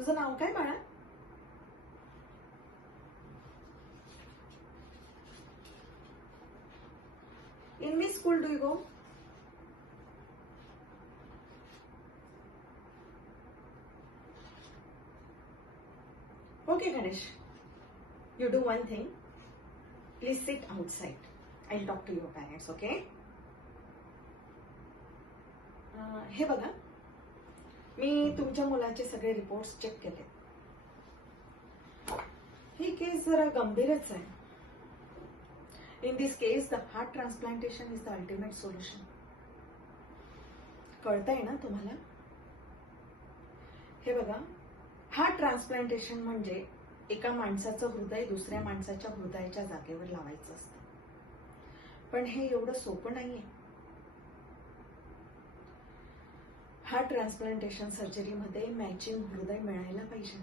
तुझं नाव काय बाळा? In which school do you go? Okay, Ganesh. You do one thing. Please sit outside. I'll talk to your parents, okay? हे बघा, मी तुमच्या मुलाचे सगळे रिपोर्ट्स चेक केले. ही केस जरा गंभीरच आहे. In this case the heart transplantation is the ultimate solution. कळतंय ना तुम्हाला? हे बघा, हार्ट ट्रान्सप्लांटेशन म्हणजे एका माणसाचं हृदय दुसऱ्या माणसाच्या हृदयाच्या जागेवर लावायचं असतं. पण हे एवढं सोपं नाहीये. हार्ट ट्रान्सप्लांटेशन सर्जरीमध्ये मॅचिंग हृदय मिळायला पाहिजे.